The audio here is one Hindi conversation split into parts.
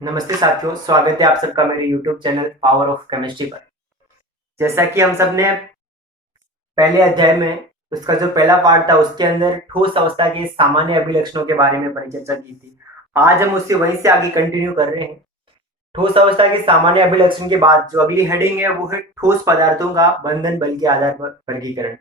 नमस्ते साथियों, स्वागत है आप सबका मेरे YouTube channel power of chemistry पर। जैसा कि हम सब ने पहले अध्याय में उसका जो पहला पार्ट था उसके अंदर ठोस अवस्था के सामान्य अभिलक्षणों के बारे में परिचर्चा की थी। आज हम उससे वहीं से आगे कंटिन्यू कर रहे हैं। ठोस अवस्था के सामान्य अभिलक्षण के बाद जो अगली हेडिंग है वो है ठोस पदार्थों का बंधन बल के आधार पर वर्गीकरण।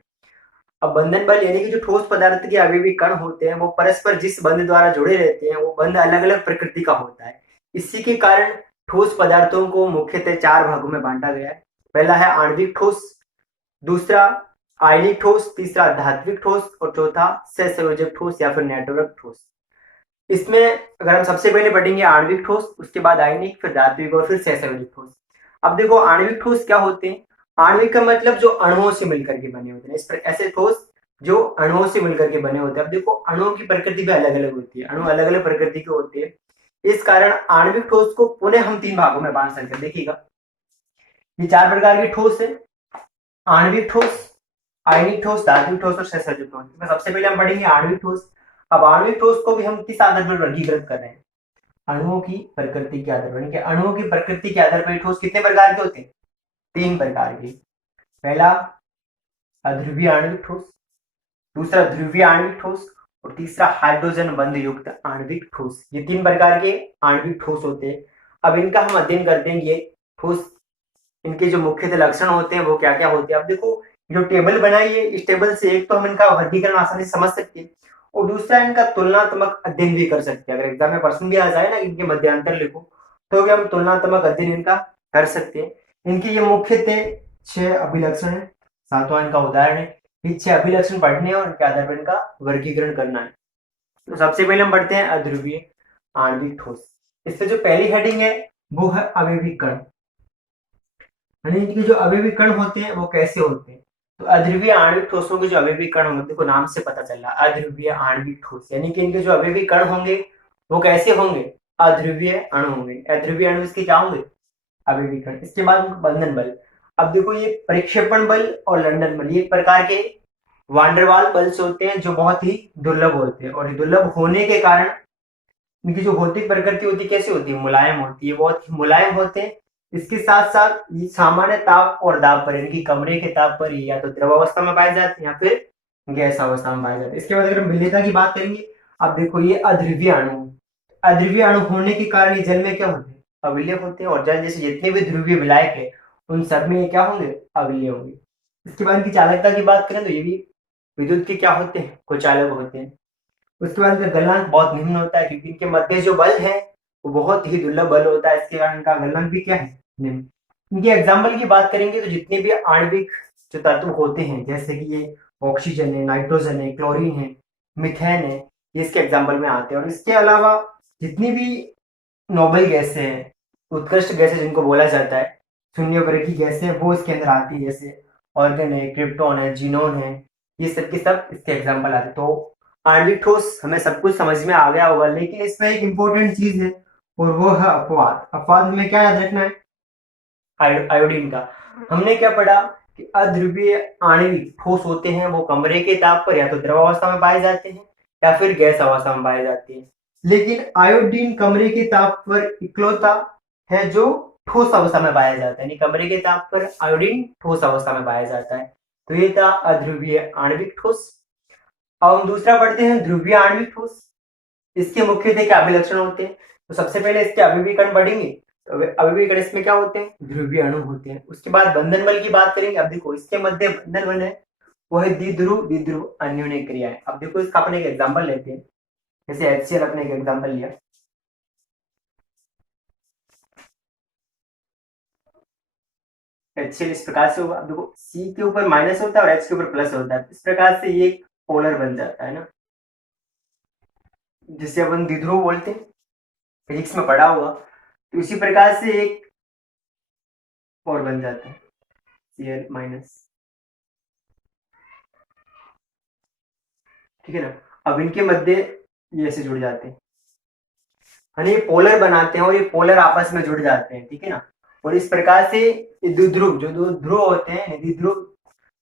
अब बंधन बल यानी कि जो ठोस पदार्थ के अवयवी कण होते हैं वो परस्पर जिस बंध द्वारा जुड़े रहते हैं वो बंध अलग अलग प्रकृति का होता है। इसी के कारण ठोस पदार्थों को मुख्यतः चार भागों में बांटा गया है। पहला है आणविक ठोस, दूसरा आयनिक ठोस, तीसरा धात्विक ठोस और चौथा सहसंयोजक ठोस या फिर नेटवर्क ठोस। इसमें अगर हम सबसे पहले पढ़ेंगे आणविक ठोस, उसके बाद आयनिक, फिर धात्विक और फिर सहसंयोजक ठोस। अब देखो आणविक ठोस क्या होते हैं। आणविक का मतलब जो अणुओं से मिलकर के बने होते हैं। इस पर ऐसे ठोस जो अणुओं से मिलकर के बने होते हैं। अब देखो अणुओं की प्रकृति भी अलग अलग होती है, अणु अलग अलग प्रकृति के होते हैं। इस कारण आणविक ठोस को पुनः हम तीन भागों में बांट सकते हैं। देखिएगा, ये चार प्रकार के ठोस है: आणविक ठोस, आयनिक ठोस, धात्विक ठोस और सहसंयोजक ठोस। इसमें सबसे पहले हम पढ़ेंगे आणविक ठोस। अब आणविक ठोस को भी हम किस आधार पर वर्गीकृत कर रहे हैं? अणुओं की प्रकृति के आधार पर। अणुओं की प्रकृति के आधार पर ठोस कितने प्रकार के होते हैं? तीन प्रकार के। पहला अध्रुवीय आणविक ठोस, दूसरा ध्रुवीय आणविक ठोस और तीसरा हाइड्रोजन बंध युक्त आणविक ठोस। ये तीन प्रकार के आणविक ठोस होते हैं। अब इनका हम अध्ययन करते हैं। ये ठोस, इनके जो मुख्य लक्षण होते हैं वो क्या क्या होते हैं। अब देखो, जो टेबल बनाई है इस टेबल से एक तो हम इनका वर्गीकरण आसानी से समझ सकते हैं और दूसरा इनका तुलनात्मक अध्ययन भी कर सकते हैं। अगर एग्जाम में प्रश्न भी आ जाए ना इनके मध्यांतर लिखो, तो भी हम तुलनात्मक अध्ययन इनका कर सकते हैं। इनके ये मुख्यतः 6 अभिलक्षण है, सातवां इनका उदाहरण है। ये 6 अभिलक्षण पढ़ने और उनके आधार पर इनका वर्गीकरण करना है। तो सबसे पहले हम पढ़ते हैं अध्रुवीय आणविक ठोस। इससे जो पहली हेडिंग है वो है अवयवी कण, यानी इनके जो अवयवी कण होते हैं वो कैसे होते हैं। तो अध्रुवीय आणविक ठोसों के जो अवयवी कण होंगे, देखो नाम से पता चल रहा है अध्रुवीय आणविक ठोस, यानी कि इनके जो अवयवी कण होंगे वो कैसे होंगे? अध्रुवीय अणु होंगे। अध्रुवीय अणु इसके क्या होंगे? अवयवी कण। इसके बाद बंधन बल। अब देखो, ये परिक्षेपण बल और लंदन बल ये एक प्रकार के वांडरवाल बल्स होते हैं जो बहुत ही दुर्लभ होते हैं और दुर्लभ होने के कारण इनकी जो भौतिक प्रकृति होती है कैसी होती है? मुलायम होती है, बहुत ही मुलायम होते हैं। इसके साथ साथ ये सामान्य ताप और दाब पर, इनकी कमरे के ताप पर या तो द्रव अवस्था में पाए जाते हैं या फिर गैस अवस्था में पाए जाते हैं। इसके बाद अगर हम भिन्नता की बात करेंगे, अब देखो ये अध्रुवीय अणु, अध्रुवीय अणु होने के कारण ये जल में क्या होते हैं? अविलय होते हैं। और जल जैसे जितने भी ध्रुवीय विलायक है उन सब में ये क्या होंगे? अविलय होंगे। इसके बाद इनकी चालकता की बात करें तो ये भी विद्युत के क्या होते हैं? कुचालक होते हैं। उसके बाद इनका गलनांक बहुत निम्न होता है क्योंकि इनके मध्य जो बल है वो बहुत ही दुर्लभ बल होता है। इसके कारण इनका गलनांक भी क्या है? निम्न। इनके एग्जाम्पल की बात करेंगे तो जितने भी आणविक जो तत्व होते हैं, जैसे कि ये ऑक्सीजन है, नाइट्रोजन है, क्लोरीन है, मिथेन है, ये इसके एग्जाम्पल में आते हैं। और इसके अलावा जितनी भी नोबल गैसें हैं, उत्कृष्ट गैसें जिनको बोला जाता है, शून्य वर्ग की गैसें, वो इसके अंदर आती है। जैसे ऑर्गन है, क्रिप्टॉन है, जीनोन है, ये सब के सब इसके एग्जाम्पल आते हैं। तो आणविक ठोस हमें सब कुछ समझ में आ गया होगा, लेकिन इसमें एक इंपॉर्टेंट चीज है और वो है अपवाद। अपवाद में क्या याद रखना है? आयोडीन का। हमने क्या पढ़ा कि अध्रुवीय आणविक ठोस होते हैं वो कमरे के ताप पर या तो द्रव अवस्था में पाए जाते हैं या फिर गैस अवस्था में पाए जाते हैं। लेकिन आयोडीन कमरे के ताप पर इकलौता है जो ठोस अवस्था में पाया जाता है, यानी कमरे के ताप पर आयोडीन ठोस अवस्था में पाया जाता है। तो ये था अध्रुवीय आणविक ठोस। अब हम दूसरा पढ़ते हैं ध्रुवीय आणविक ठोस। इसके मुख्यतः क्या अभिलक्षण होते हैं? तो सबसे पहले इसके अवयवी कण पढ़ेंगे। तो अवयवी कण इसमें क्या होते हैं? ध्रुवीय अणु होते हैं। उसके बाद बंधन बल की बात करेंगे। अब देखो, इसके मध्य बंधन बल है वो है द्विध्रुव अन्योन्य क्रिया है। अब देखो, इसका अपने एक एग्जाम्पल लेते हैं। जैसे HCl अपने एक एग्जाम्पल लिया, HCl इस प्रकार से होगा। अब देखो, C के ऊपर माइनस होता है और H के ऊपर प्लस होता है। इस प्रकार से ये पोलर बन जाता है ना, जिसे अपन द्विध्रुव बोलते हैं, फिजिक्स में पढ़ा होगा। तो इसी प्रकार से एक और बन जाता है Cl माइनस, ठीक है ना। अब इनके मध्य ये ऐसे जुड़ जाते हैं, यानी ये पोलर बनाते हैं और ये पोलर आपस में जुड़ जाते हैं, ठीक है ना। और इस प्रकार से ये द्विध्रुव, जो दो ध्रुव होते हैं, द्विध्रुव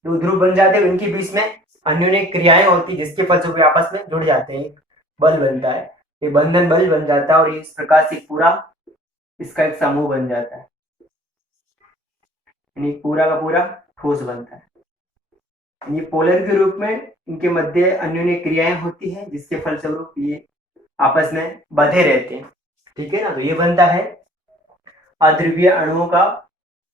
दो ध्रुव बन जाते हैं। इनके बीच में अन्योन्य क्रियाएं होती है जिसके फलस्वरूप आपस में जुड़ जाते हैं, एक बल बनता है, ये बंधन बल बन जाता है। और इस प्रकार से पूरा इसका एक समूह बन जाता है, यानी पूरा का पूरा ठोस बनता है। ये पोलर के रूप में इनके मध्य अन्योन्य क्रियाएं होती हैं, जिसके फलस्वरूप ये आपस में बंधे रहते हैं। ठीक है ना, तो ये बनता है अध्रुवीय अणुओं का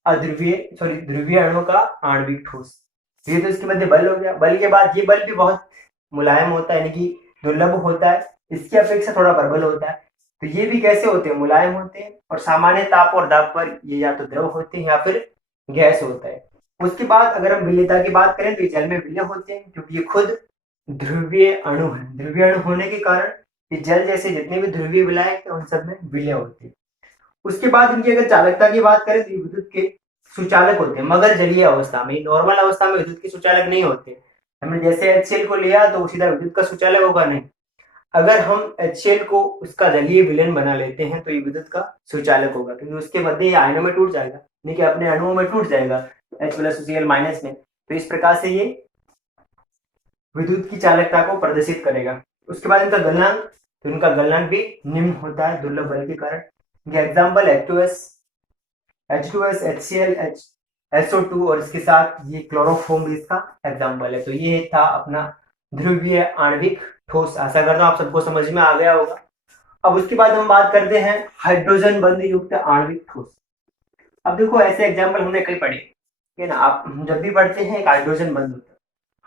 ध्रुवीय अणुओं का आणविक ठोस। ये तो इसके मध्य बल हो गया। बल के बाद ये बल भी बहुत मुलायम होता है, यानी कि दुर्लभ होता है, इसकी अपेक्षा थोड़ा प्रबल होता है। तो ये भी कैसे होते हैं, मुलायम होते हैं, और सामान्य ताप और दाब पर ये या तो द्रव होते हैं या फिर गैस होता है। उसके बाद अगर हम विलेयता की बात करें तो ये जल में विलय होते हैं, क्योंकि ये खुद ध्रुवीय अणु है। ध्रुवीय अणु होने के कारण ये जल जैसे जितने भी ध्रुवीय विलायक हैं उन सब में विलय होते हैं। उसके बाद इनकी अगर चालकता की बात करें तो ये विद्युत के सुचालक होते हैं, मगर जलीय अवस्था में। नॉर्मल अवस्था में विद्युत के सुचालक नहीं होते। हमने जैसे HCl को लिया तो सीधा विद्युत का सुचालक होगा नहीं। अगर हम HCl को उसका जलीय विलयन बना लेते हैं तो ये विद्युत का सुचालक होगा, क्योंकि उसके मध्य ये आयनों में टूट जाएगा, यानी कि अपने अणुओं में टूट जाएगा H+Cl- में। तो इस प्रकार से ये विद्युत की चालकता को प्रदर्शित करेगा। उसके बाद इनका गलनांक, तो इनका गलनांक भी निम्न होता है दुर्लभ बल के कारण। एग्जाम्पल H2S, HCl, SO2 और इसके साथ ये क्लोरोफॉर्म भी इसका एग्जाम्पल है। तो ये था अपना ध्रुवीय आणविक ठोस। आशा करता हूँ आप सबको समझ में आ गया होगा। अब उसके बाद हम बात करते हैं हाइड्रोजन बंध युक्त आणविक ठोस। अब देखो ऐसे एग्जाम्पल हमने कई पढ़े है ना, आप जब भी पढ़ते हैं एक हाइड्रोजन बंध होता है,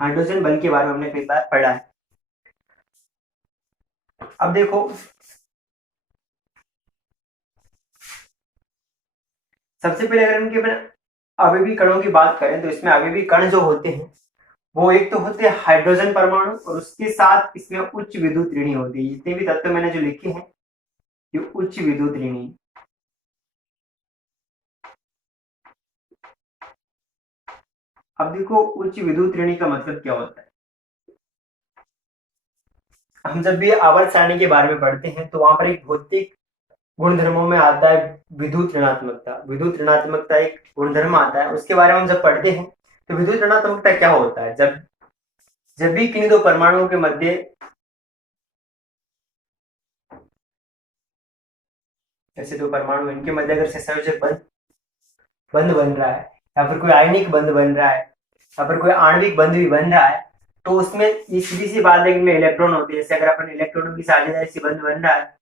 हाइड्रोजन बल के बारे में हमने कई बार पढ़ा है। अब देखो सबसे पहले अगर इनके अवयवी कणों की बात करें तो इसमें अवयवी कण जो होते हैं वो एक तो होते हैं हाइड्रोजन परमाणु, और उसके साथ इसमें उच्च विद्युत ऋणी होती है। जितने भी तत्व मैंने जो लिखे हैं ये उच्च विद्युत ऋणी। अब देखो उच्च विद्युत ऋणी का मतलब क्या होता है। हम जब भी आवर्त सारणी के बारे में पढ़ते हैं तो वहां पर एक भौतिक गुणधर्मों में आता है विद्युत ऋणात्मकता। विद्युत ऋणात्मकता एक गुणधर्म आता है, उसके बारे में हम जब पढ़ते हैं तो विद्युत ऋणात्मकता क्या होता है, जब भी किन्हीं दो परमाणुओं के मध्य ऐसे दो परमाणु इनके मध्य अगर सहसंयोजक बंध बन रहा है, या फिर कोई आयनिक बंध बन रहा है, या फिर कोई आणविक बंध भी बन रहा है, तो उसमें ये सीधी सी बात है कि इनमें इलेक्ट्रॉन होते हैं। जैसे अगर अपन इलेक्ट्रॉनों की साझेदारी से बंध बन रहा है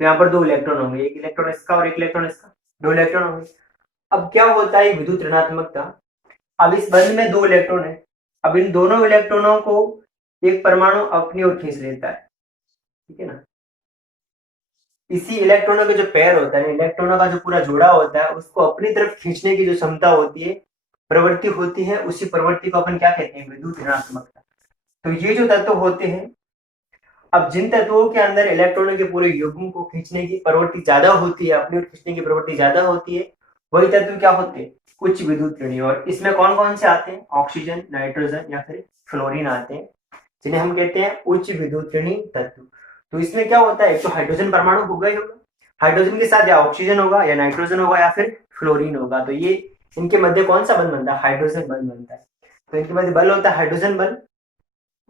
तो यहाँ पर दो इलेक्ट्रॉन होंगे, एक इलेक्ट्रॉन इसका और एक इलेक्ट्रॉन इसका, दो इलेक्ट्रॉन होंगे। अब क्या होता है विद्युत ऋणात्मकता, अब इस बंध में दो इलेक्ट्रॉन है, अब इन दोनों इलेक्ट्रॉनों को एक परमाणु अपनी ओर खींच लेता है, ठीक है ना। इसी इलेक्ट्रॉनों के जो पेयर होता है, इलेक्ट्रॉनों का जो पूरा जोड़ा होता है, उसको अपनी तरफ खींचने की जो क्षमता होती है, प्रवृत्ति होती है, उसी प्रवृत्ति को अपन क्या कहते हैं, विद्युत ऋणात्मकता। तो ये जो तत्व होते हैं, अब जिन तत्वों के अंदर इलेक्ट्रॉनों के पूरे युग्म को खींचने की प्रवृत्ति ज्यादा होती है, अपनी ओर खींचने की प्रवृत्ति ज्यादा होती है, वही तत्व क्या होते हैं, उच्च विद्युत ऋणी। और इसमें कौन कौन से आते हैं, ऑक्सीजन, नाइट्रोजन या फिर फ्लोरीन आते हैं, जिन्हें हम कहते हैं उच्च विद्युत ऋणी तत्व। तो इसमें क्या होता है, एक तो हाइड्रोजन परमाणु होगा ही होगा, हाइड्रोजन के साथ या ऑक्सीजन होगा या नाइट्रोजन होगा या फिर फ्लोरीन होगा। तो ये इनके मध्य कौन सा बंध बनता है, हाइड्रोजन बंध बनता है। तो इनके मध्य बल होता है हाइड्रोजन बल।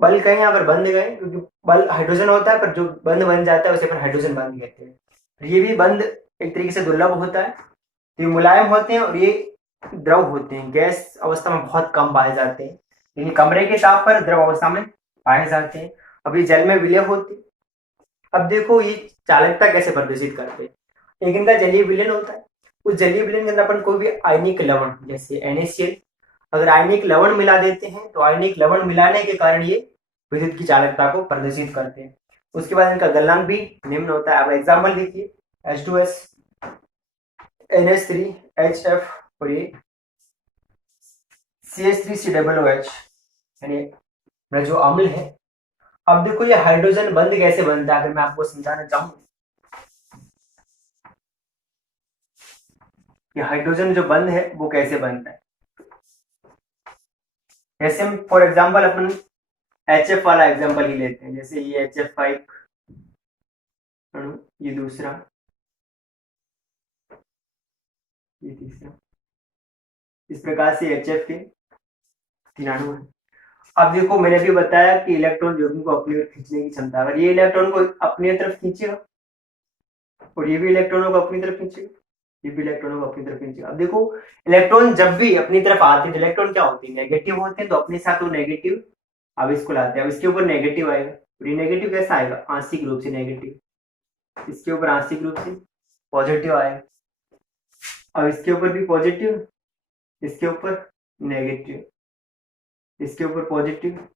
बल कहीं यहाँ पर बंध गए, क्योंकि बल हाइड्रोजन होता है, पर जो बंध बन जाता है उसे अपन हाइड्रोजन बंध कहते हैं। तो ये भी बंध एक तरीके से दुर्लभ होता है। तो ये मुलायम होते हैं और ये द्रव होते हैं, गैस अवस्था में बहुत कम पाए जाते हैं, यानी कमरे के ताप पर द्रव अवस्था में पाए जाते हैं। अब ये जल में विलय होते हैं। अब देखो ये चालकता कैसे प्रदर्शित करते हैं। एक इनका जलीय विलयन होता है, उस जलीय विलयन के अंदर अपन कोई भी आयनिक लवण जैसे NaCl, अगर आयनिक लवण मिला देते हैं तो आयनिक लवण मिलाने के कारण ये विद्युत की चालकता को प्रदर्शित करते हैं। उसके बाद इनका गलनांक भी निम्न होता है। अब एग्जाम्पल देखिए, H2S, NH3, HF और ये CH3COOH, यानी जो अम्ल है। अब देखो ये हाइड्रोजन बंध कैसे बनता है, अगर मैं आपको समझाना चाहूं, ये हाइड्रोजन जो बंध है वो कैसे बनता है। जैसे हम फॉर एग्जांपल अपन HF वाला एग्जांपल ही लेते हैं, जैसे ये HF का एक अणु, ये दूसरा, ये तीसरा, इस प्रकार से HF के तीन अणु है। अब देखो मैंने भी बताया कि इलेक्ट्रॉन युग्म को अपनी ओर खींचने की क्षमता, अगर ये इलेक्ट्रॉन को अपनी तरफ खींचेगा और ये भी इलेक्ट्रॉनों को अपनी तरफ खींचेगा ये भी इलेक्ट्रॉनों को अपनी तरफ खींचेगा। अब देखो इलेक्ट्रॉन जब भी अपनी तरफ आते हैं तो इलेक्ट्रॉन क्या होते हैं, नेगेटिव होते हैं, तो अपने साथ वो नेगेटिव अब इसको लाते हैं। अब इसके ऊपर नेगेटिव आएगा, और ये नेगेटिव कैसा आएगा, आंशिक रूप से नेगेटिव। इसके ऊपर आंशिक रूप से पॉजिटिव आएगा। अब इसके ऊपर भी पॉजिटिव, इसके ऊपर नेगेटिव, इसके ऊपर पॉजिटिव,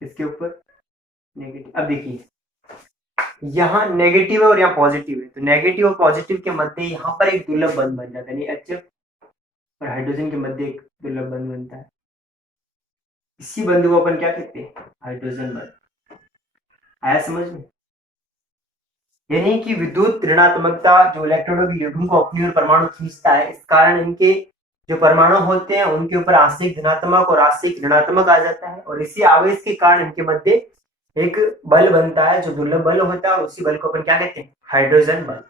इसके ऊपर नेगेटिव। अब देखिए यहाँ नेगेटिव है और यहाँ पॉजिटिव है, तो नेगेटिव और पॉजिटिव के मध्य यहाँ पर एक दुर्लभ बंध बन जाता है, यानी HF और हाइड्रोजन के मध्य एक दुर्लभ बंध बनता है। इसी बंध को अपन क्या कहते हैं, हाइड्रोजन बंध। आया समझ में? यानी कि विद्युत ऋणात्मकता जो इलेक्ट्रॉनों की युग्म को अपनी ओर परमाणु खींचता है, इस कारण इनके जो परमाणु होते हैं उनके ऊपर आंशिक धनात्मक और आंशिक ऋणात्मक आ जाता है, और इसी आवेश के कारण इनके मध्य एक बल बनता है जो दुर्लभ बल होता है, और उसी बल को अपन क्या कहते हैं, हाइड्रोजन बल।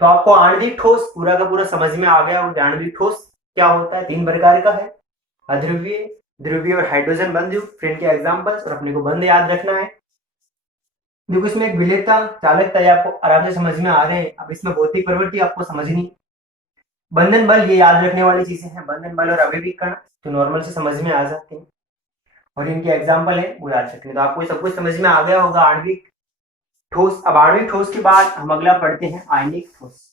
तो आपको आणविक ठोस पूरा का पूरा समझ में आ गया। और आणविक ठोस क्या होता है, 3 प्रकार का है, अध्रुवीय, ध्रुवीय और हाइड्रोजन बंध। फ्रेंड के एग्जांपल्स और अपने को बंध याद रखना है। देखो इसमें एक विलेयता चालकता आपको आराम से समझ में आ रहे हैं। अब इसमें भौतिक प्रवृत्ति आपको समझनी, बंधन बल ये याद रखने वाली चीजें हैं, बंधन बल और अभिविकर्ण जो नॉर्मल से समझ में आ जाते हैं, और इनके एग्जाम्पल है वो याद रखने। तो आपको सब कुछ समझ में आ गया होगा आणविक ठोस। अब आणविक ठोस के बाद हम अगला पढ़ते हैं आयनिक ठोस।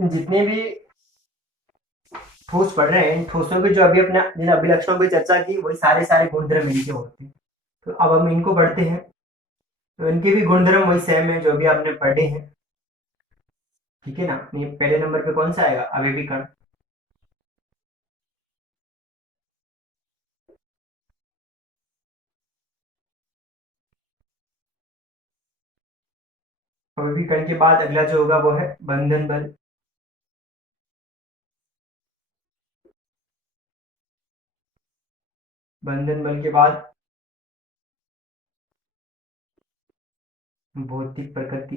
जितने भी ठोस पढ़ रहे हैं, इन ठोसों के जो अभी अपना जिन अभिलक्षणों की चर्चा की, वही सारे सारे गुणधर्म इनके होते हैं। तो अब हम इनको पढ़ते हैं, तो इनके भी गुणधर्म वही सेम है जो अभी आपने पढ़े हैं, ठीक है ना। ये पहले नंबर पे कौन सा आएगा, अभिविकर्ण। अभिविकर्ण के बाद अगला जो होगा वो है बंधन बल। बंधन बल के बाद भौतिक प्रकृति।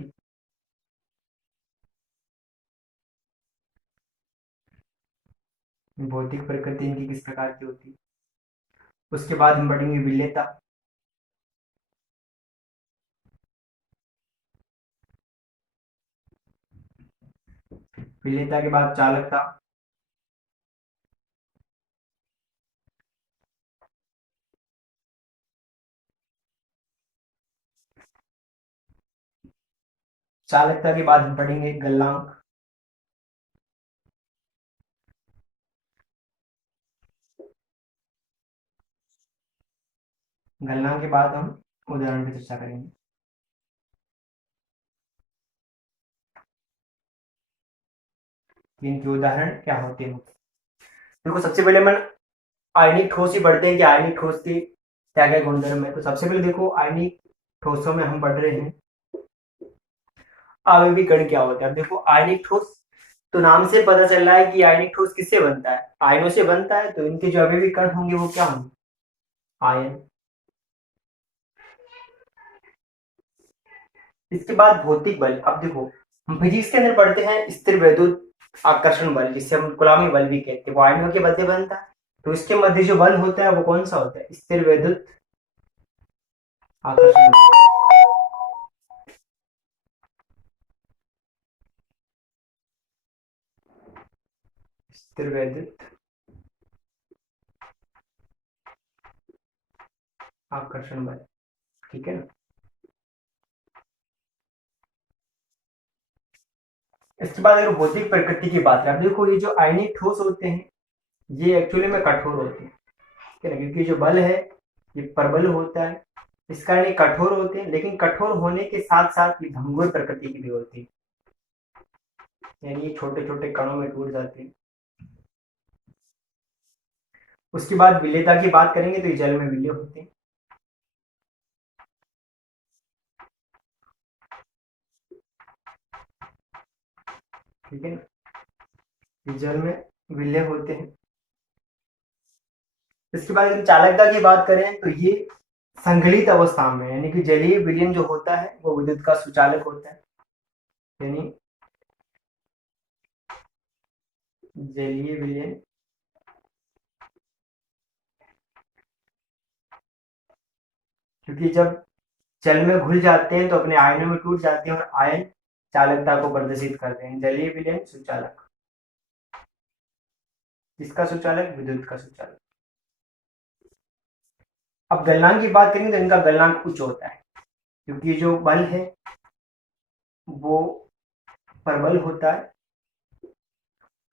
भौतिक प्रकृति इनकी किस प्रकार की होती है। उसके बाद हम पढ़ेंगे विलेयता। विलेयता के बाद चालकता। चालकता के बाद हम पढ़ेंगे गलनांक। गलनांक के बाद हम उदाहरण की चर्चा करेंगे। इनके उदाहरण क्या होते हैं। देखो सबसे पहले हम आयनिक ठोस ही पढ़ते हैं कि आयनिक ठोस के क्या क्या गुणधर्म है। तो सबसे पहले देखो आयनिक ठोसों में हम पढ़ रहे हैं आवयवी कण क्या होता है। अब देखो आयनिक ठोस, तो नाम से पता चल रहा है कि आयनिक ठोस किससे बनता है, आयनों से बनता है। तो इनके जो अवयवी कण होंगे वो क्या होंगे, आयन। इसके बाद भौतिक बल। अब देखो हम फिजिक्स के अंदर पढ़ते हैं स्थिर वैद्युत आकर्षण बल, जिसे हम गुलामी बल भी कहते हैं, वो आयनों के मध्य बनता है। तो इसके मध्य जो बल होता है वो कौन सा होता है, स्थिर वैद्युत आकर्षण बल। स्थिर वैद्युत आकर्षण बल, ठीक है ना। इसके बाद अगर भौतिक प्रकृति की बात करें, अब देखो ये जो आयनिक ठोस होते हैं ये एक्चुअली में कठोर होते हैं, ठीक है ना, क्योंकि जो बल है ये परबल होता है, इस कारण ये कठोर होते हैं। लेकिन कठोर होने के साथ साथ ये भंगुर प्रकृति की भी होती है, यानी ये छोटे छोटे कणों में टूट जाते हैं। उसके बाद विलेयता की बात करेंगे तो ये जल में विलेय होते हैं, ठीक है ना, ये जल में विलेय होते हैं। इसके बाद अगर चालकता की बात करें तो ये संगलित अवस्था में, यानी कि जलीय विलयन जो होता है वो विद्युत का सुचालक होता है, यानी जलीय विलयन क्योंकि जब जल में घुल जाते हैं तो अपने आयनों में टूट जाते हैं और आयन चालकता को प्रदर्शित करते हैं। जलीय विलयन सुचालक, इसका सुचालक विद्युत का सुचालक। अब गलनांक की बात करेंगे तो इनका गलनांक उच्च होता है क्योंकि जो बल है वो प्रबल होता है।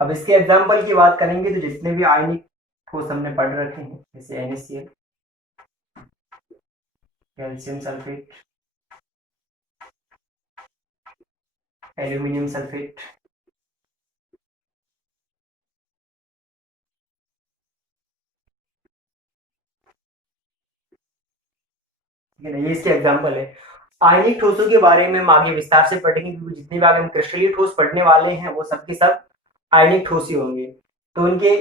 अब इसके एग्जाम्पल की बात करेंगे तो जितने भी आयनिक ठोस हमने पढ़ रखे हैं जैसे NaCl, calcium sulphate, aluminium sulphate, ठीक है ना, ये इसके एग्जाम्पल है। आयनिक ठोसों के बारे में हम आगे विस्तार से पढ़ेंगे क्योंकि जितने भी आगे हम क्रिस्टलीय ठोस पढ़ने वाले हैं वो सबके सब आयनिक ठोस ही होंगे। तो उनके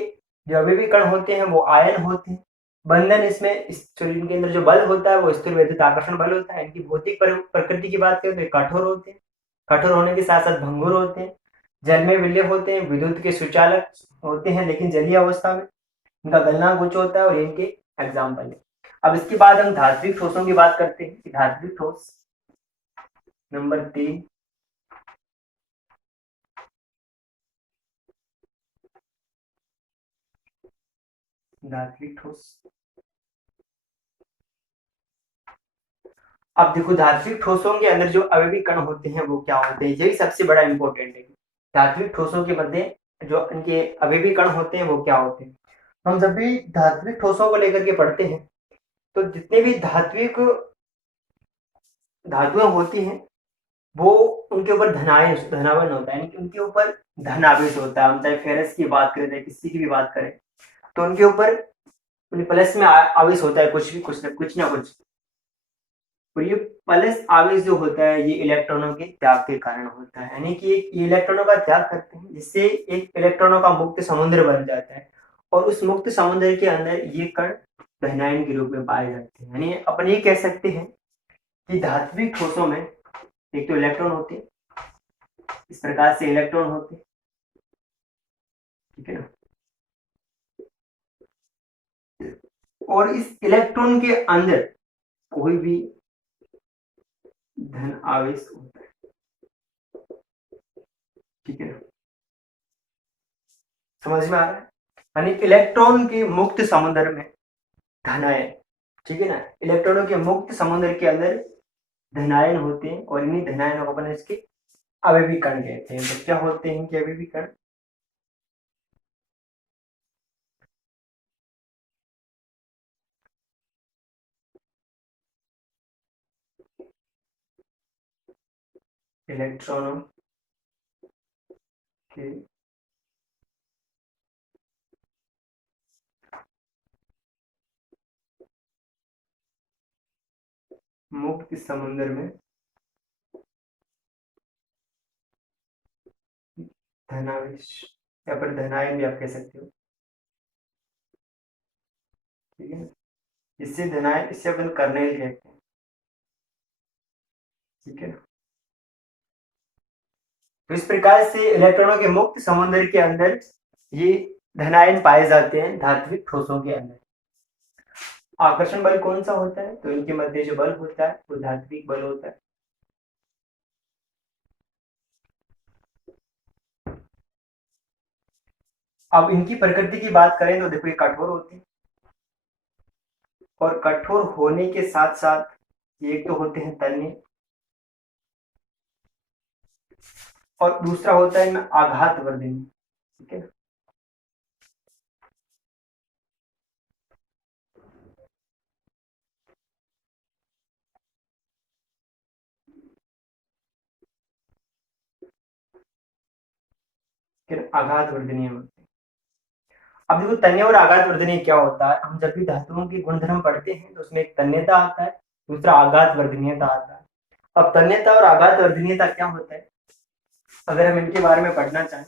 जो अभी भी कण होते हैं वो आयन होते हैं। बंधन इसमें इनके अंदर जो बल होता है वो स्थिर वैद्युत आकर्षण बल होता है। इनकी भौतिक प्रकृति की बात करें तो ये कठोर होते हैं, कठोर होने के साथ साथ भंगुर होते हैं, जल में विलय होते हैं, विद्युत के सुचालक होते हैं, लेकिन जलीय अवस्था में इनका गलनांक उच्च होता है और इनके एग्जाम्पल है। अब इसके बाद हम धात्विक ठोसों की बात करते हैं कि धात्विक ठोस नंबर 3, धात्विक ठोस। अब देखो धात्विक ठोसों के अंदर जो अवयवी कण होते हैं वो क्या होते हैं, यही सबसे बड़ा इंपॉर्टेंट है। धात्विक ठोसों के मध्य जो इनके अवयवी कण होते हैं वो क्या होते हैं। हम जब भी धात्विक ठोसों को लेकर के पढ़ते हैं तो जितने भी धात्विक धातुएं होती हैं वो उनके ऊपर धनावन होता है, यानी कि उनके ऊपर धन आवेश होता है। हम चाहे फेरस की बात करें चाहे किसी की भी बात करें तो उनके ऊपर प्लस में आवेश होता है, कुछ भी कुछ ना कुछ। और ये प्लस आवेश जो होता है ये इलेक्ट्रॉनों के त्याग के कारण होता है, यानी कि ये इलेक्ट्रॉनों का त्याग करते हैं जिससे एक इलेक्ट्रॉनों का मुक्त समुद्र बन जाता है और उस मुक्त समुद्र के अंदर ये कण धनायन के रूप में पाए जाते हैं। यानी अपन ये कह सकते हैं कि धात्विक ठोसों में एक तो इलेक्ट्रॉन होते हैं, इस प्रकार से इलेक्ट्रॉन होते हैं, ठीक है ना, और इस इलेक्ट्रॉन के अंदर कोई भी धन आवेश होता है, ठीक है ना, समझ में आ रहा है। यानी इलेक्ट्रॉन के मुक्त समुद्र में धनायन, ठीक है ना, इलेक्ट्रॉनों के मुक्त समुद्र के अंदर धनायन होते हैं और इन्हीं धनायनों को अपन इसके अवयवी कण कहते हैं। तो क्या होते हैं इनके अवयवी कण, इलेक्ट्रॉनों के मुक्त समुद्र में धनावेश या फिर धनायन भी आप कह सकते हो, ठीक है ना, इससे धनायन, इससे अपन कर्नेल कहते हैं, ठीक है ना। तो इस प्रकार से इलेक्ट्रॉनों के मुक्त समुद्र के अंदर ये धनायन पाए जाते हैं धात्विक ठोसों के अंदर। आकर्षण बल कौन सा होता है, तो इनके मध्य जो बल होता है वो धात्विक बल होता है। अब इनकी प्रकृति की बात करें तो देखो ये कठोर होते हैं और कठोर होने के साथ साथ ये एक तो होते हैं तन्य और दूसरा होता है इनमें आघात वर्धनी, ठीक है ना। फिर आघात वर्धनीय होते हैं। अब देखो तन्य और आघात वर्धनीय क्या होता है, हम जब भी धातुओं के गुणधर्म पढ़ते हैं तो उसमें एक तन्यता आता है, दूसरा आघात वर्धनीयता आता है। अब तन्यता और आघात वर्धनीयता क्या होता है अगर हम इनके बारे में पढ़ना चाहें,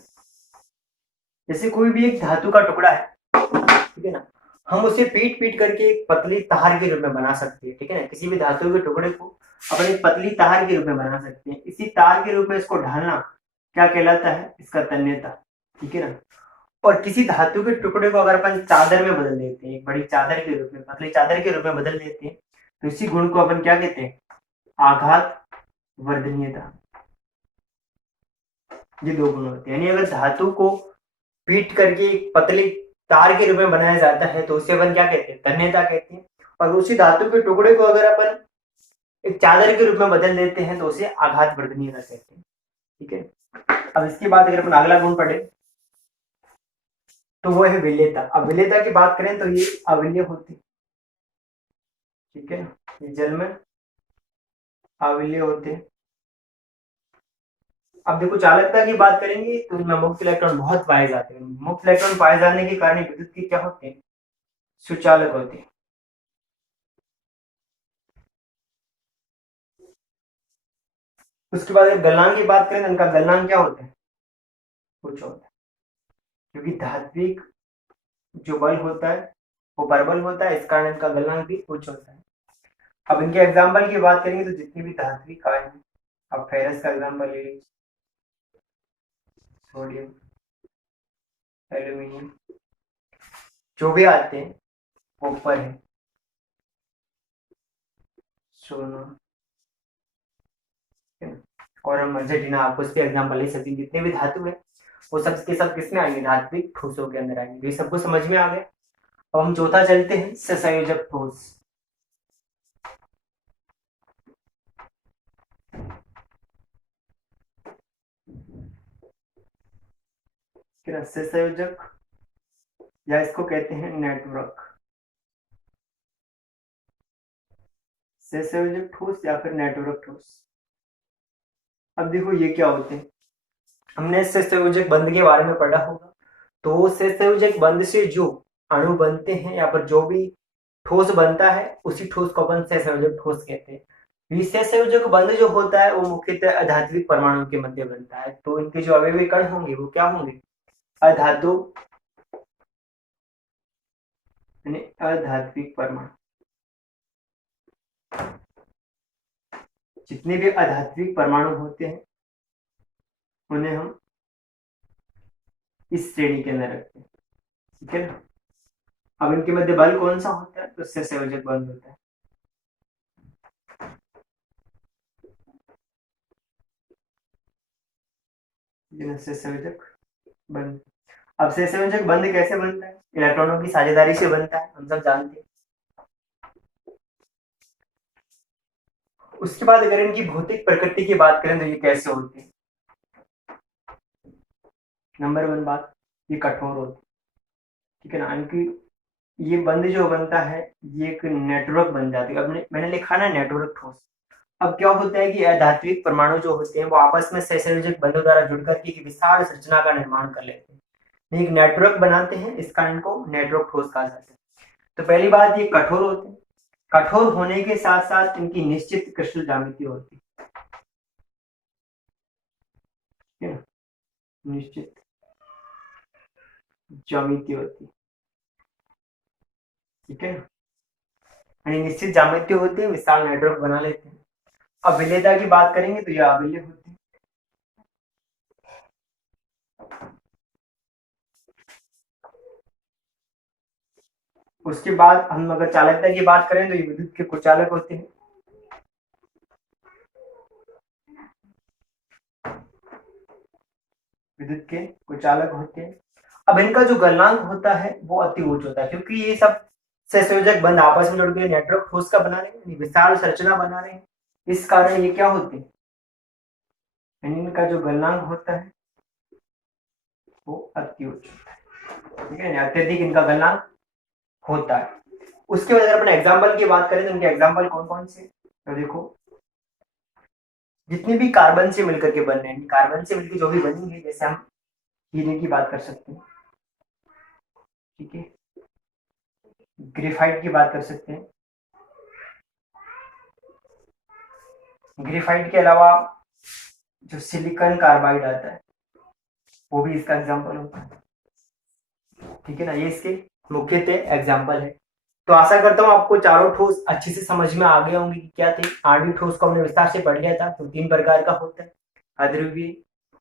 जैसे कोई भी एक धातु का टुकड़ा है, ठीक है ना, हम उसे पीट पीट करके एक पतली तार के रूप में बना सकते हैं, ठीक है ना। किसी भी धातु के टुकड़े को अपन एक पतली तार के रूप में बना सकते हैं। इसी तार के रूप में इसको ढालना क्या कहलाता है, इसका तन्यता, ठीक है ना। और किसी धातु के टुकड़े को अगर अपन चादर में बदल देते हैं, एक बड़ी चादर के रूप में, पतली चादर के रूप में बदल देते हैं, तो इसी गुण को अपन क्या कहते हैं, आघात वर्धनीयता। ये दो गुण होते हैं। यानी अगर धातु को पीट करके एक पतली तार के रूप में बनाया जाता है तो उसे अपन क्या कहते हैं, तन्यता कहते हैं। और उसी धातु के टुकड़े को अगर अपन एक चादर के रूप में बदल देते हैं तो उसे आघात वर्धनीयता कहते हैं, ठीक है। अब इसके बाद अगर अपन अगला गुण पढ़े तो वो है विलेयता। अब विलेयता की बात करें तो ये अविलेय होती, ठीक है ना। ये जल में अविलेय होते हैं। अब देखो चालकता की बात करेंगे तो इनमें मुक्त इलेक्ट्रॉन बहुत पाए जाते हैं। मुक्त इलेक्ट्रॉन पाए जाने के कारण विद्युत के क्या होते हैं, सुचालक होते हैं। उसके बाद अगर गलनांक की बात करें तो इनका गलनांक क्या होता है, उच्च होता है, क्योंकि धात्विक जो बल होता है वो परबल होता है, इस कारण इनका गलनांक भी उच्च होता है। अब इनके एग्जाम्पल की बात करेंगे तो जितनी भी धात्विक आयन, अब फेरस का एग्जाम्पल ले लीजिए, सोडियम, एल्यूमिनियम, जो भी आते हैं वो ऊपर है, सोना, और हम अर्जेंटीना, आप उसके एग्जाम्पल ले सकते हैं। जितने भी धातु है वो सब के सब किसमें आएंगे, धात्विक ठोसों के अंदर आएंगे। ये सबको समझ में आ गया। अब हम चौथा चलते हैं, सहसंयोजक ठोस। सहसंयोजक या इसको कहते हैं नेटवर्क, सहसंयोजक ठोस या फिर नेटवर्क ठोस। अब देखो ये क्या होते हैं, हमने सहसंयोजक बंध के बारे में पढ़ा होगा। तो सहसंयोजक बंध से जो अणु बनते हैं या फिर जो भी ठोस बनता है उसी ठोस को अपन सहसंयोजक ठोस कहते हैं। ये सहसंयोजक बंध जो होता है वो मुख्यतः अधात्विक परमाणु के मध्य बनता है। तो इनके जो अवयवी कण होंगे वो क्या होंगे, अधातु यानी अधात्विक परमाणु। जितने भी अधात्विक परमाणु होते हैं उन्हें हम इस श्रेणी के अंदर रखते हैं, ठीक है ना। अब इनके मध्य बल कौन सा होता है, तो सहसंयोजक बल होता है। सहसंयोजक बंध। अब सहसंयोजक बंध कैसे बनता है, इलेक्ट्रॉनों की साझेदारी से बनता है, हम सब जानते हैं। उसके बाद अगर इनकी भौतिक प्रकृति की बात करें तो ये कैसे होते हैं। नंबर 1 बात, ये कठोर होते हैं, ठीक है ना। इनकी ये बंध जो बनता है ये एक नेटवर्क बन जाती है। अब मैंने लिखा ना नेटवर्क ठोस। अब क्या होता है कि अधात्विक परमाणु जो होते हैं वो आपस में सहसंयोजक बंधों द्वारा जुड़ करके एक विशाल संरचना का निर्माण कर लेते हैं, एक नेटवर्क बनाते हैं। इस कारण इनको नेटवर्क ठोस कहा जाता है। तो पहली बात, ये कठोर होते हैं। कठोर होने के साथ साथ इनकी निश्चित क्रिस्टल ज्यामिति होती है ना, निश्चित ज्यामिति होती है, ठीक है ना। यानी निश्चित ज्यामिति होती है, विशाल नेटवर्क बना लेते हैं। अब विलेयता की बात करेंगे तो यह अविलेय होती है। उसके बाद हम अगर चालकता की बात करें तो ये विद्युत के कुचालक होते हैं। विद्युत के कुचालक होते हैं। अब इनका जो गलनांक होता है वो अति उच्च होता है, क्योंकि ये सब सहसंयोजक बंध आपस में जुड़ के नेटवर्क ठोस का बना रहे हैं, विशाल संरचना बना रहे हैं। इस कारण ये क्या होते हैं, इनका जो गलनांक होता है वो अति उच्च होता है, ठीक है ना। अत्यधिक इनका गलनांक होता है। उसके बाद अगर अपने एग्जाम्पल की बात करें तो इनके एग्जाम्पल कौन कौन से, तो देखो जितने भी कार्बन से मिलकर के बन रहे हैं, कार्बन से मिलकर जो भी बनी है, जैसे हम हीरे की बात कर सकते हैं, ठीक है, ग्रेफाइट की बात कर सकते हैं। ग्रेफाइट के अलावा जो सिलिकॉन कार्बाइड आता है वो भी इसका एग्जाम्पल होता है, ठीक है ना। ये इसके मुख्यतः एग्जाम्पल है। तो आशा करता हूँ आपको चारों ठोस अच्छे से समझ में आ गए होंगे कि क्या थे। आणविक ठोस को हमने विस्तार से पढ़ लिया था। तो 3 प्रकार का होता है, अध्रुवीय,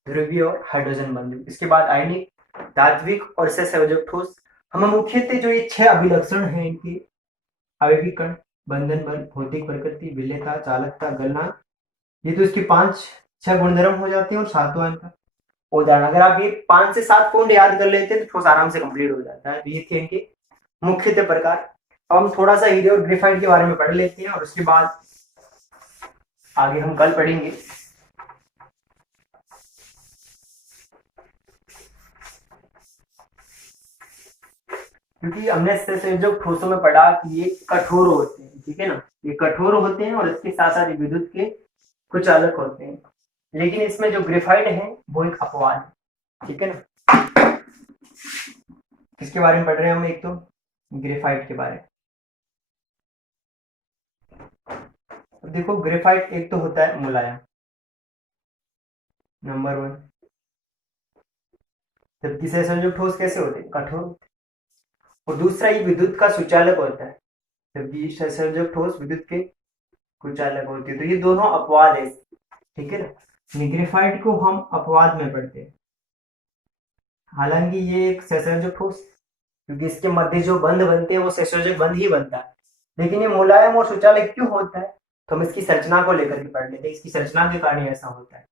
ध्रुवीय और हाइड्रोजन बंधु। इसके बाद आयनिक, धात्विक और सहसंयोजक ठोस। हमें मुख्यतः जो ये 6 अभिलक्षण हैं इनके, आवयवीकरण, बंधन बल, भौतिक प्रकृति, विलेयता, चालकता, गलनांक, ये तो इसके 5-6 गुणधर्म हो जाते हैं। और सातवां इनका उदाहरण, अगर आप ये 5 से 7 पॉइंट याद कर लेते हैं तो ठोस आराम से कंप्लीट हो जाता है। तो ये थे इनके मुख्यतः प्रकार। अब हम थोड़ा सा हीरे और ग्रेफाइट के बारे में पढ़ लेते हैं और उसके बाद आगे हम कल पढ़ेंगे। क्योंकि हमने सहसंयोजक ठोसों में पढ़ा कि ये कठोर होते हैं, ठीक है ना, ये कठोर होते हैं और इसके साथ साथ विद्युत के कुछ अलग होते हैं। लेकिन इसमें जो ग्रेफाइट है वो एक अपवाद है, ठीक है ना। किसके बारे में पढ़ रहे हैं हम? एक तो ग्रेफाइट के बारे में। अब देखो, ग्रेफाइट एक तो होता है मुलायम, नंबर 1। जबकि सहसंयोजक ठोस कैसे होते हैं? कठोर। और दूसरा, ये विद्युत का सुचालक होता है, जबकि सहसंयोजक ठोस विद्युत के कुचालक होती है। तो ये दोनों अपवाद है, ठीक है ना। ग्रेफाइट को हम अपवाद में पढ़ते हैं, हालांकि ये एक सहसंयोजक ठोस, क्योंकि इसके मध्य जो बंध बनते हैं वो सहसंयोजक बंध ही बनता है। लेकिन ये मुलायम और सुचालक क्यों होता है? तो हम इसकी संरचना को लेकर के पढ़ लेते हैं, इसकी संरचना के कारण ऐसा होता है।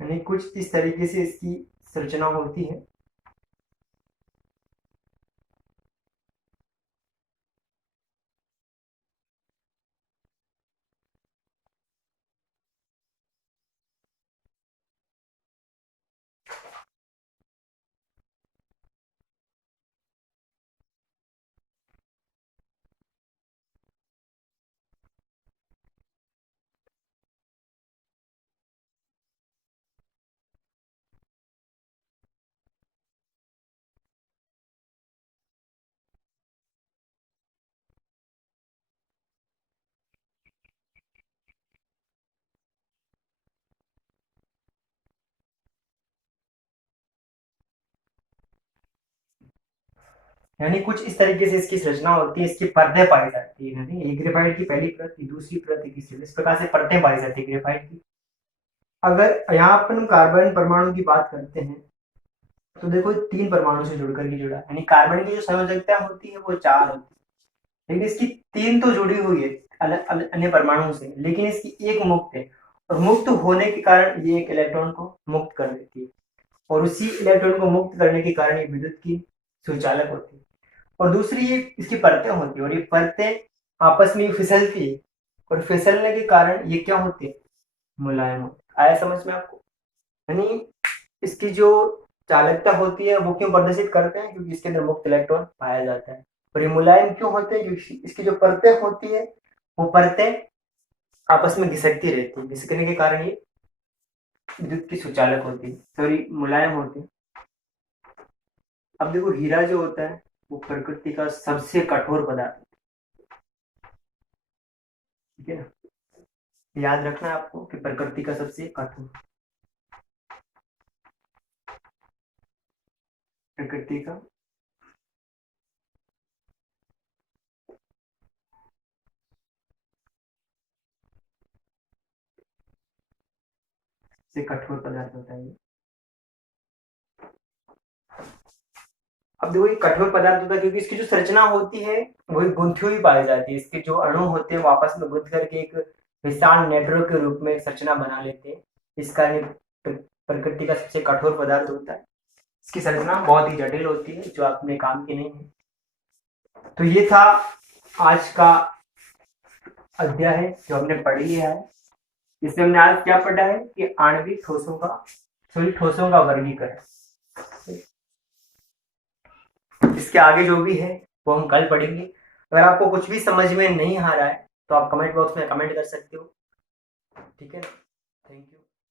यानी कुछ इस तरीके से इसकी संरचना होती है। यानी कुछ इस तरीके से इसकी संरचना होती है, इसकी परतें पाई जाती है। यानी एक ग्रेफाइट की पहली परत, दूसरी परत, तीसरी, इस प्रकार से परतें पाई जाती है ग्रेफाइट की। अगर यहाँ अपन कार्बन परमाणु की बात करते हैं तो देखो 3 परमाणु से जुड़ करके जुड़ा, यानी कार्बन की जो संयोजकता होती है वो 4 होती है, लेकिन इसकी 3 तो जुड़ी हुई है अलग अलग अन्य परमाणुओं से, लेकिन इसकी एक मुक्त है। और मुक्त होने के कारण ये एक इलेक्ट्रॉन को मुक्त कर देती है, और उसी इलेक्ट्रॉन को मुक्त करने के कारण ये विद्युत की सुचालक होती है। और दूसरी ये इसकी परतें होती है, और ये परतें आपस में फिसलती है, और फिसलने के कारण ये क्या होती है? मुलायम होती है। आया समझ में आपको? यानी इसकी जो चालकता होती है वो क्यों प्रदर्शित करते हैं? क्योंकि इसके अंदर मुक्त इलेक्ट्रॉन पाया जाता है। और ये मुलायम क्यों होते हैं? क्योंकि इसकी जो परतें होती है वो परतें आपस में घिसकती रहती है, घिसकने के कारण ये विद्युत की सुचालक होती है, सॉरी मुलायम होती है। अब देखो, हीरा जो होता है वो प्रकृति का सबसे कठोर पदार्थ, ठीक है ना। याद रखना है आपको कि प्रकृति का सबसे कठोर, प्रकृति का सबसे कठोर पदार्थ होता है ये। अब देखो, ये कठोर पदार्थ होता है क्योंकि इसकी जो संरचना होती है वही गुंथी हुई पाई जाती है। इसके जो अणु होते हैं वो आपस में गुंथ करके एक विशाल नेटवर्क के रूप में एक संरचना बना लेते हैं। इस कारण प्रकृति का सबसे कठोर पदार्थ होता है। इसकी संरचना बहुत ही जटिल होती है जो अपने काम की नहीं है। तो ये था आज का अध्याय जो हमने पढ़ लिया है। इसमें हमने आज क्या पढ़ा है कि आणविक ठोसों का वर्गीकरण। इसके आगे जो भी है वो हम कल पढ़ेंगे। अगर आपको कुछ भी समझ में नहीं आ रहा है तो आप कमेंट बॉक्स में कमेंट कर सकते हो। ठीक है, थैंक यू।